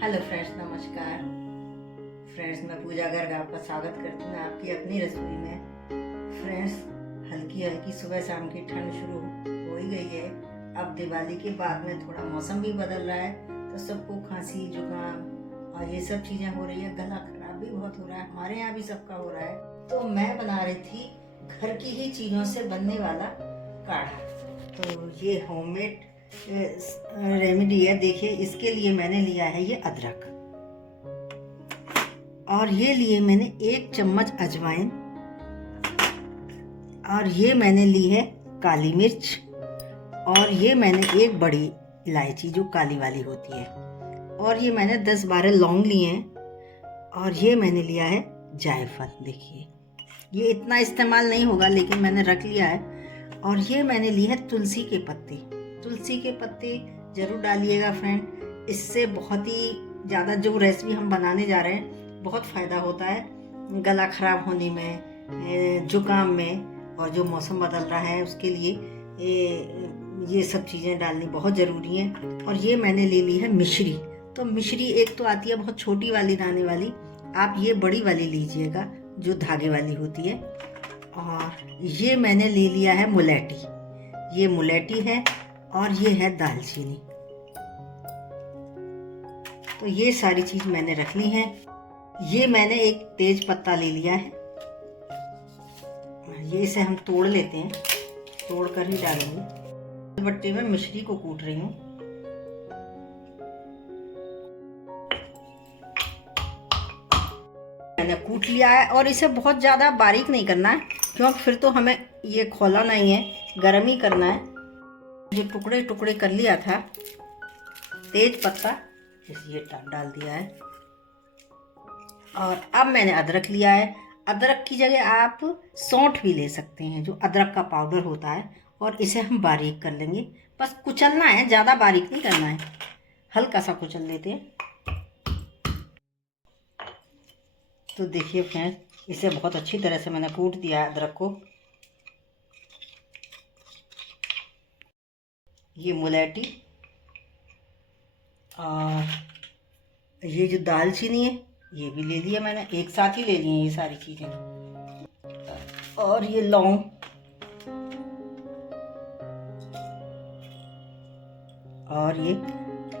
Hello friends, नमस्कार friends. मैं पूजा गर्ग आपका स्वागत करती हूँ आपकी अपनी रसोई में। फ्रेंड्स, हल्की हल्की सुबह शाम की ठंड शुरू हो ही गई है। अब दिवाली के बाद में थोड़ा मौसम भी बदल रहा है, तो सबको खांसी जुकाम और ये सब चीज़ें हो रही है। गला खराब भी बहुत हो रहा है, हमारे यहाँ भी सबका हो रहा है। तो मैं बना रही थी घर की ही चीज़ों से बनने वाला काढ़ा। तो ये होममेड रेमेडी है। देखिए, इसके लिए मैंने लिया है ये अदरक, और ये लिए मैंने 1 चम्मच अजवाइन, और ये मैंने ली है काली मिर्च, और ये मैंने एक बड़ी इलायची जो काली वाली होती है, और ये मैंने 10-12 लौंग लिए हैं, और ये मैंने लिया है जायफल। देखिए, ये इतना इस्तेमाल नहीं होगा लेकिन मैंने रख लिया है। और ये मैंने ली है तुलसी के पत्ते। तुलसी के पत्ते जरूर डालिएगा फ्रेंड, इससे बहुत ही ज़्यादा जो रेसिपी हम बनाने जा रहे हैं बहुत फ़ायदा होता है गला ख़राब होने में, जुकाम में, और जो मौसम बदल रहा है उसके लिए ये सब चीज़ें डालनी बहुत ज़रूरी हैं। और ये मैंने ले ली है मिश्री। तो मिश्री एक तो आती है बहुत छोटी वाली दाने वाली, आप ये बड़ी वाली लीजिएगा जो धागे वाली होती है। और ये मैंने ले लिया है मुलेठी, ये मुलेठी है, और ये है दालचीनी। तो ये सारी चीज मैंने रख ली है। ये मैंने एक तेज पत्ता ले लिया है, ये इसे हम तोड़ लेते हैं, तोड़ कर ही डालेंगे। बट्टे में मिश्री को कूट रही हूँ। मैंने कूट लिया है, और इसे बहुत ज़्यादा बारीक नहीं करना है क्योंकि फिर तो हमें ये खोला नहीं है, गरम ही करना है। जो टुकड़े टुकड़े कर लिया था तेज पत्ता, ये डाल दिया है। और अब मैंने अदरक लिया है। अदरक की जगह आप सौंठ भी ले सकते हैं, जो अदरक का पाउडर होता है, और इसे हम बारीक कर लेंगे। बस कुचलना है, ज़्यादा बारीक नहीं करना है, हल्का सा कुचल लेते हैं। तो देखिए फ्रेंड्स, इसे बहुत अच्छी तरह से मैंने कूट दिया है अदरक को। ये मुलेठी और ये जो दालचीनी है ये भी ले लिया मैंने, एक साथ ही ले ली है ये सारी चीज़ें। और ये लौंग, और ये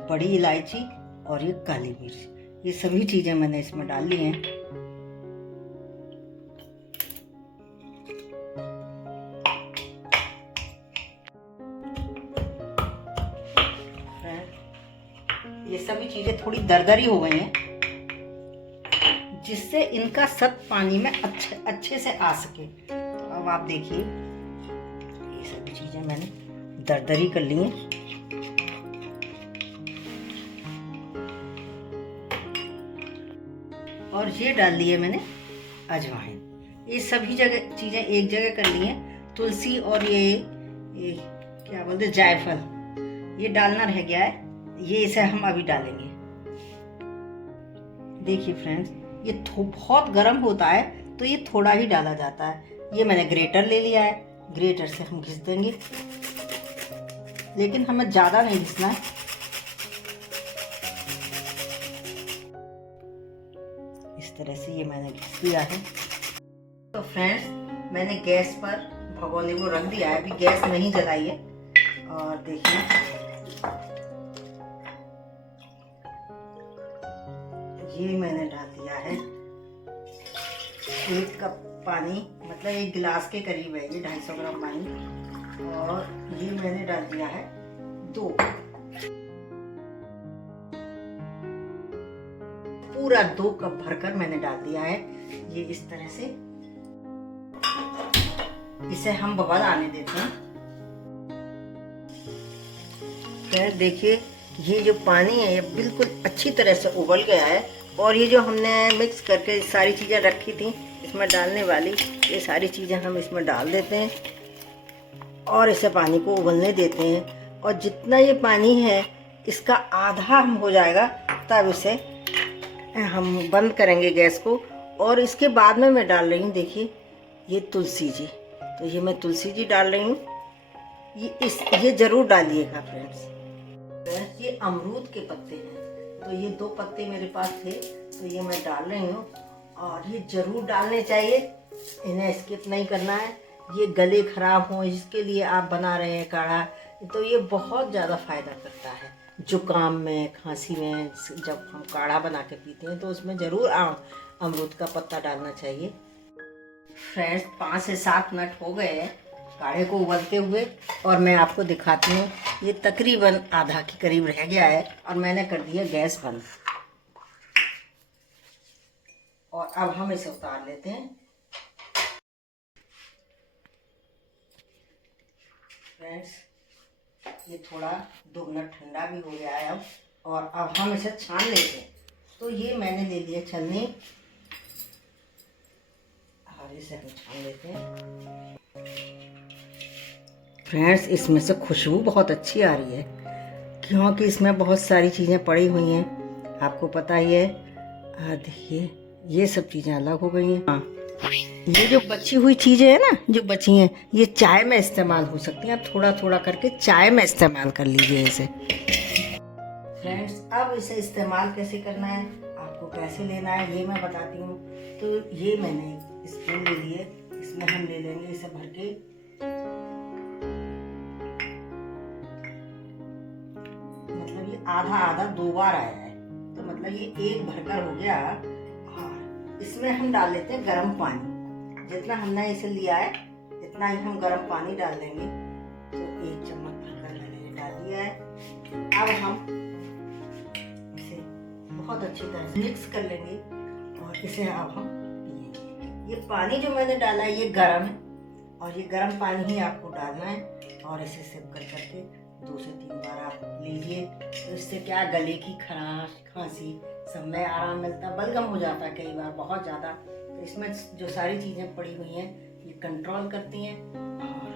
बड़ी इलायची, और ये काली मिर्च, ये सभी चीज़ें मैंने इसमें डाल ली हैं। ये सभी चीज़ें थोड़ी दरदरी हो गई हैं, जिससे इनका सत पानी में अच्छे से आ सके। तो अब आप देखिए, ये सभी चीज़ें मैंने दरदरी कर ली हैं। और ये डाल लिए मैंने अजवाइन। ये सभी जगह चीज़ें एक जगह कर ली हैं। तुलसी और ये क्या बोलते हैं, जायफल, ये डालना रह गया है, ये इसे हम अभी डालेंगे। देखिए फ्रेंड्स, ये बहुत गर्म होता है तो ये थोड़ा ही डाला जाता है। ये मैंने ग्रेटर ले लिया है, ग्रेटर से हम घिस देंगे, लेकिन हमें ज़्यादा नहीं घिसना है। इस तरह से ये मैंने घिस दिया है। तो फ्रेंड्स, मैंने गैस पर भगोने को रख दिया है, अभी गैस नहीं जलाई है। और देखिए, ये मैंने डाल दिया है 1 कप पानी, मतलब 1 गिलास के करीब है ये, 250 ग्राम पानी। और ये मैंने डाल दिया है 2, पूरा 2 कप भरकर मैंने डाल दिया है। ये इस तरह से इसे हम बबल आने देते हैं। फिर देखिए, ये जो पानी है ये बिल्कुल अच्छी तरह से उबल गया है, और ये जो हमने मिक्स करके सारी चीज़ें रखी थी इसमें डालने वाली, ये सारी चीज़ें हम इसमें डाल देते हैं, और इसे पानी को उबलने देते हैं। और जितना ये पानी है इसका आधा हम हो जाएगा, तब इसे हम बंद करेंगे गैस को। और इसके बाद में मैं डाल रही हूँ, देखिए, ये तुलसी जी। तो ये मैं तुलसी जी डाल रही हूँ, ये ज़रूर डालिएगा फ्रेंड्स। ये अमरूद के पत्ते हैं, तो ये 2 पत्ते मेरे पास थे तो ये मैं डाल रही हूँ। और ये ज़रूर डालने चाहिए, इन्हें स्किप नहीं करना है। ये गले खराब हो इसके लिए आप बना रहे हैं काढ़ा, तो ये बहुत ज़्यादा फ़ायदा करता है। जुकाम में, खांसी में जब हम काढ़ा बना के पीते हैं तो उसमें ज़रूर अमरूद का पत्ता डालना चाहिए। फ्रेंड्स 5 से 7 मिनट हो गए हैं काढ़े को उबलते हुए और मैं आपको दिखाती हूँ। ये तकरीबन आधा के करीब रह गया है और मैंने कर दिया गैस बंद। और अब हम इसे उतार लेते हैं। फ्रेंड्स ये थोड़ा 2 मिनट ठंडा भी हो गया है अब, और अब हम इसे छान लेते हैं। तो ये मैंने ले लिया छलनी और इसे हम छान लेते हैं। फ्रेंड्स इसमें से खुशबू बहुत अच्छी आ रही है क्योंकि इसमें बहुत सारी चीज़ें पड़ी हुई हैं, आपको पता ही है। देखिए ये सब चीज़ें अलग हो गई हैं। हाँ, ये जो बची हुई चीज़ें हैं ना, जो बची हैं, ये चाय में इस्तेमाल हो सकती हैं। आप थोड़ा थोड़ा करके चाय में इस्तेमाल कर लीजिए इसे। फ्रेंड्स अब इसे इस्तेमाल कैसे करना है, आपको कैसे लेना है, ये मैं बताती हूँ। तो ये मैंने स्पून ले लिए, इसमें हम ले लेंगे इसे भर के। मतलब ये आधा आधा 2 बार आया है, तो मतलब ये एक भरकर हो गया। और इसमें हम डाल लेते हैं गर्म पानी। जितना हमने इसे लिया है इतना ही हम गर्म पानी डाल देंगे। तो 1 चम्मच भरकर मैंने डाल दिया है। अब हम इसे बहुत अच्छी तरह से मिक्स कर लेंगे और इसे अब हम पिएंगे। ये पानी जो मैंने डाला है ये गर्म है और ये गर्म पानी ही आपको डालना है। और इसे सिप कर करके 2 से 3 बार आप लीजिए। तो इससे क्या, गले की खराश, खांसी सब में आराम मिलता है। बलगम हो जाता है कई बार बहुत ज़्यादा, तो इसमें जो सारी चीज़ें पड़ी हुई हैं ये कंट्रोल करती हैं। और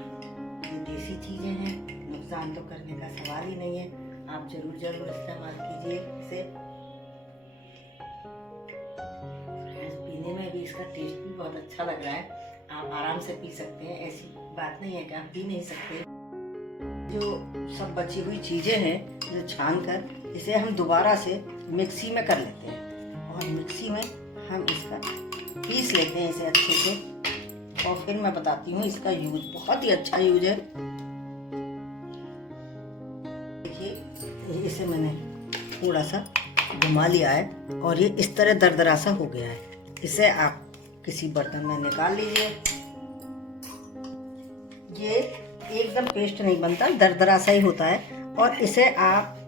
ये देसी चीज़ें हैं, नुकसान तो करने का सवाल ही नहीं है। आप जरूर इस्तेमाल कीजिए इसे। पीने में भी इसका टेस्ट भी बहुत अच्छा लग रहा है। आप आराम से पी सकते हैं, ऐसी बात नहीं है कि आप पी नहीं सकते। जो सब बची हुई चीज़ें हैं जो छान कर, इसे हम दोबारा से मिक्सी में कर लेते हैं और मिक्सी में हम इसका पीस लेते हैं इसे अच्छे से। और फिर मैं बताती हूँ इसका यूज, बहुत ही अच्छा यूज है। देखिए इसे मैंने थोड़ा सा घुमा लिया है और ये इस तरह दरदरा सा हो गया है। इसे आप किसी बर्तन में निकाल लीजिए। ये एकदम पेस्ट नहीं बनता, दरदरा सा ही होता है। और इसे आप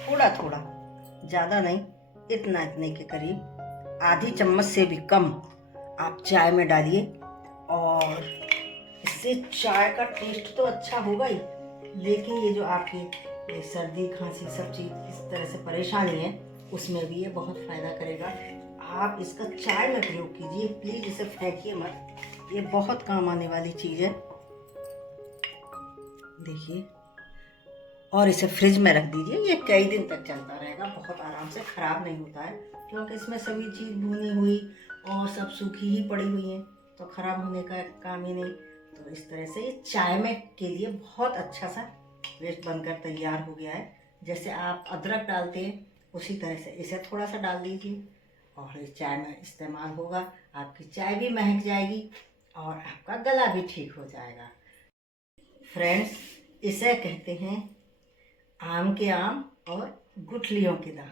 थोड़ा थोड़ा, ज़्यादा नहीं, इतने के करीब, आधी चम्मच से भी कम आप चाय में डालिए। और इससे चाय का टेस्ट तो अच्छा होगा ही, लेकिन ये जो आपकी सर्दी खांसी सब चीज़ इस तरह से परेशानी है उसमें भी ये बहुत फ़ायदा करेगा। आप इसका चाय में प्रयोग कीजिए, प्लीज़ इसे फेंकिए मत, ये बहुत काम आने वाली चीज़ है। देखिए, और इसे फ्रिज में रख दीजिए, ये कई दिन तक चलता रहेगा, बहुत आराम से, ख़राब नहीं होता है क्योंकि इसमें सभी चीज़ भुनी हुई और सब सूखी ही पड़ी हुई है, तो ख़राब होने का काम ही नहीं। तो इस तरह से ये चाय में के लिए बहुत अच्छा सा पेस्ट बनकर तैयार हो गया है। जैसे आप अदरक डालते हैं उसी तरह से इसे थोड़ा सा डाल दीजिए और इस चाय में इस्तेमाल होगा। आपकी चाय भी महक जाएगी और आपका गला भी ठीक हो जाएगा। फ्रेंड्स इसे कहते हैं आम के आम और गुठलियों के दाम।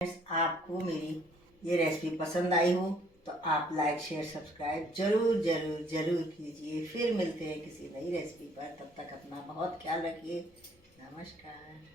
फ्रेंड्स आपको मेरी ये रेसिपी पसंद आई हो तो आप लाइक शेयर सब्सक्राइब जरूर कीजिए। फिर मिलते हैं किसी नई रेसिपी पर, तब तक अपना बहुत ख्याल रखिए। नमस्कार।